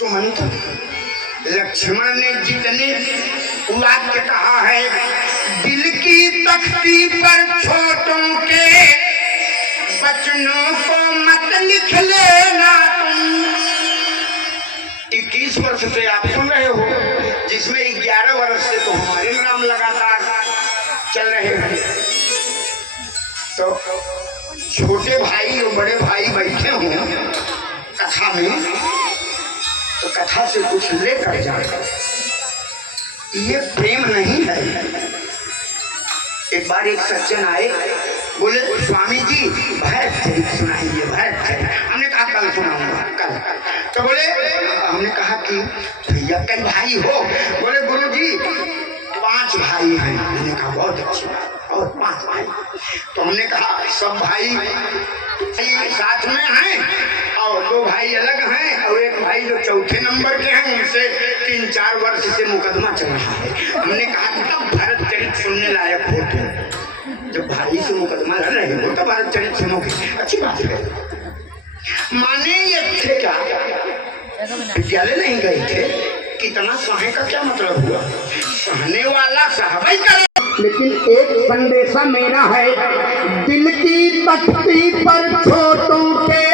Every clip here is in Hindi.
सुमंत लक्ष्मण ने जितने वाक्य कहा है, दिल की तख्ती पर छोटों के बचनों को मत लिख लेना तुम। 21 वर्ष से आप सुन रहे हो, जिसमें 11 वर्ष से तो हमारे नाम लगातार चल रहे हैं। तो छोटे भाई और बड़े भाई बैठे हों कथा में, तो कथा से कुछ लेकर जाए, ये प्रेम नहीं है। एक बार एक सज्जन आए, बोले स्वामी जी भरत चरित सुनाइए, भरत चरित। हमने कहा कल सुनाऊंगा, कल। तो बोले, हमने कहा कि भैया कई भाई हो? बोले गुरु जी 5 भाई हैं। हमने कहा बहुत अच्छी बात, और 5 भाई। तो हमने कहा सब भाई साथ में हैं और 2 भाई अलग हैं, और एक भाई जो चौथे नंबर के हैं, उनसे 3-4 वर्ष से मुकदमा चल रहा है। हमने कहा कि तब भरत चरित सुनने लायक हो तुम। जब भाई से मुकदमा लड़ रहे हो तो भरत चरित सुनोगे, अच्छी बात है। माने ये थे क्या, विद्यालय नहीं गए थे, कितना सहे का क्या मतलब हुआ? सहने वाला सहबाई करे। लेकिन एक संदेशा मेरा है, दिल की तख्ती पर छोटों के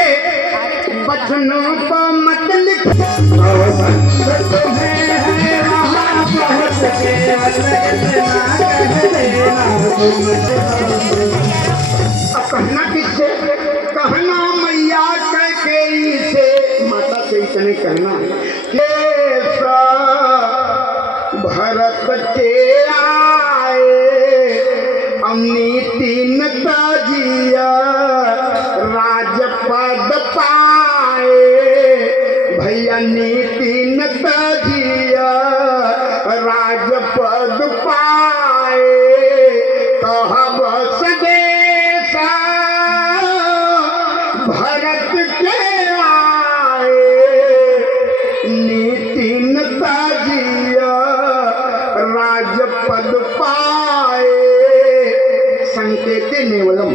बचनों को मत लिख। कहना किससे? कहना मैया कैकेयी से, माता से इतने कहना के भरत के नीति ताजिया राजपद पाए, भैया नीति ताजिया राजपद पाए, कहब सदेशा भरत के आए, नीति ताजिया राजपद पाए। संकेते नेवलम,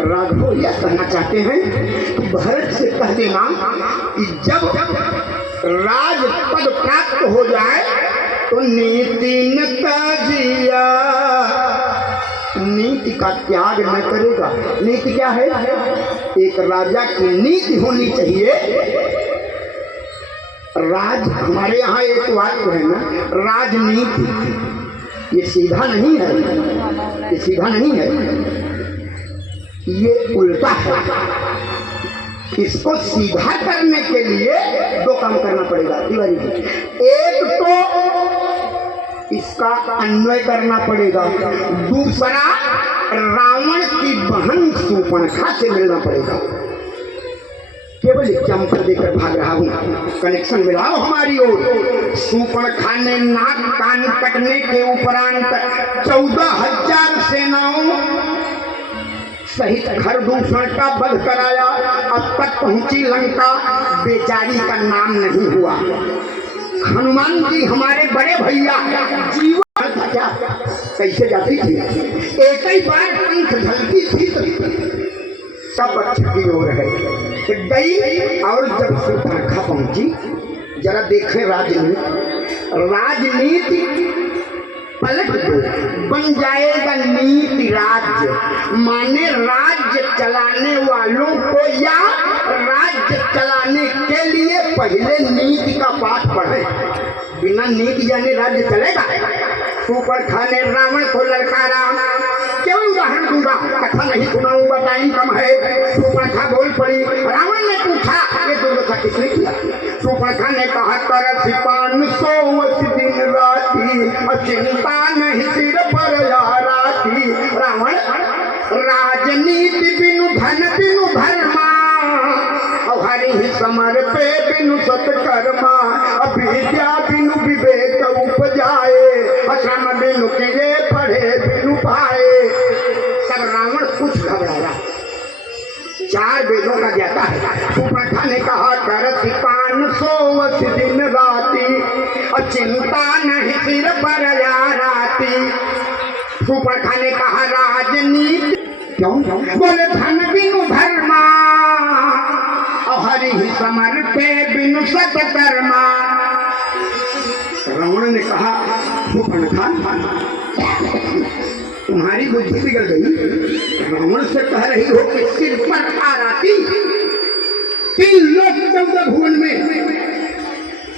राघव यह कहना चाहते हैं कि भरत से कह देना कि जब राजपद प्राप्त हो जाए तो नीति न ताजिया, नीति का त्याग न करेगा। नीति क्या है? एक राजा की नीति होनी चाहिए। राज, हमारे यहाँ एक वाक्य है ना, राजनीति। ये सीधा नहीं है, ये सीधा नहीं है, ये उल्टा है। इसको सीधा करने के लिए 2 काम करना पड़ेगा तिवारी जी। एक तो इसका अन्वय करना पड़ेगा, दूसरा रावण की बहन शूर्पणखा से मिलना पड़ेगा। केवल एक चंपल देकर भाग रहा हूँ, कनेक्शन मिलाओ हमारी ओर। शूर्पणखा ने नाक कान कटने के उपरांत 14,000 सेनाओं सहित खरदूषण का वध कराया। अब तक पहुंची लंका, बेचारी का नाम नहीं हुआ। हनुमान जी हमारे बड़े भैया जीवन क्या कैसे जाती थी, एक ही बार पंख ढलती थी तो सब अच्छा की ओर है गई। और जब शूर्पणखा पहुंची, जरा देखें राजनीति, राजनीति पलट दो, बन जाएगा नीति राज्य। माने राज्य चलाने वालों को या राज्य चलाने के लिए पहले नीति का पाठ पढ़े। बिना नीति जाने राज्य चलेगा? शूर्पणखा ने रावण को ललकारा। केवल उदाहरण दूंगा, कथा नहीं सुनाऊंगा, टाइम कम है। शूर्पणखा बोल पड़ी। रावण ने पूछा ये दुर्दशा किसने किया? शूर्पणखा ने कहा कर 500 दिन राती, चिंता नहीं सिर पर याराती। रावण राजनीति बिनु धन बिनु धर्मा, हरि ही समर पे बिनु सत्कर्मा। विद्या बिनु विवेक उपजाए, श्रम बिनु किए पढ़े बिनु पाए। सब रावण कुछ घबराया। 4 वेदों का ज्ञाता है। शूर्पणखा ने कहा कर 500 दिन राती, और चिंता नहीं सिर पर याराती। शूर्पणखा ने कहा राजनीति क्यों? बोले धन बिनु धर्मा, हरि ही समर्पे बिनु सत्कर्मा। रावण ने कहा, सुपर्णखा तुम्हारी बुद्धि बिगड़ गई। रावण से कह रही हो कि सिर पर आराती 3 लोक 14 भुवन में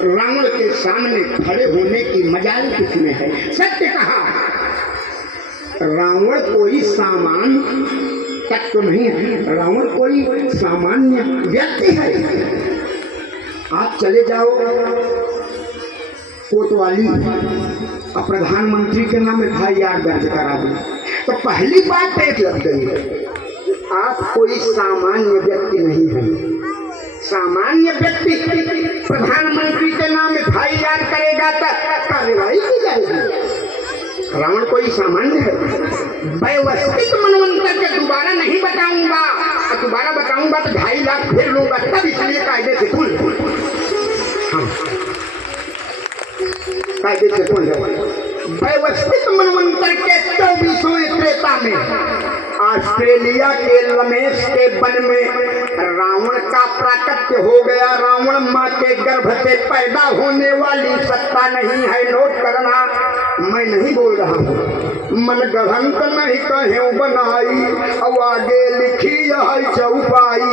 रावण के सामने खड़े होने की मजाल किसमें है? सत्य कहा, रावण कोई सामान्य तत्व नहीं है, रावण कोई सामान्य व्यक्ति है। आप चले जाओ कोतवाली और प्रधानमंत्री के नाम FIR दर्ज करा दो, तो पहली बात पेट लग गई है, आप कोई सामान्य व्यक्ति नहीं है। सामान्य व्यक्ति प्रधानमंत्री के नाम FIR करेगा तो कार्रवाई की जाएगी। रावण कोई सामान्य है। व्यवस्थित मनवंतर के दोबारा नहीं बताऊंगा, और दोबारा बताऊंगा तो 2.5 लाख फिर लूंगा, तब इसलिए कायदे से खुल कायदे से खुल व्यवस्थित मनवंतर के 24वें त्रेता में ऑस्ट्रेलिया के लमेश के वन में रावण का प्राकट्य हो गया। रावण माँ के गर्भ से पैदा होने वाली सत्ता नहीं है, नोट करना, मैं नहीं बोल रहा हूँ। मन गढ़ंत नहीं कहे बनाई, अब आगे लिखी है चौपाई।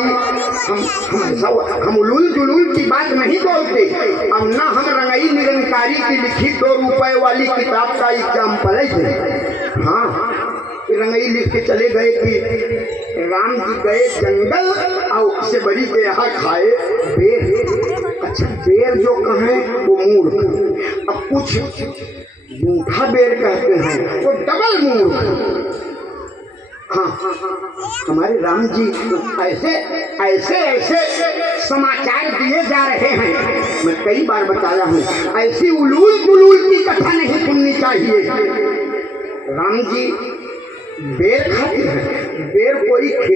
हम उलूल जुलूल की बात नहीं बोलते। अब ना हम रंगई निरंकारी की लिखी 2 रुपए वाली किताब का एग्जाम्पल है। हाँ, रंगई लिख के चले गए कि राम जी गए जंगल और उससे बड़ी के यहाँ खाए बेर। अच्छा, बेर जो कहें वो मूर्ख, अब कुछ मूठा बेर कहते हैं वो डबल मूर्ख। हाँ, हमारे राम जी ऐसे ऐसे ऐसे समाचार दिए जा रहे हैं, मैं कई बार बताया हूँ, ऐसी उलूल जुलूल की कथा नहीं सुननी चाहिए। राम जी बेर खाते हैं, बेर कोई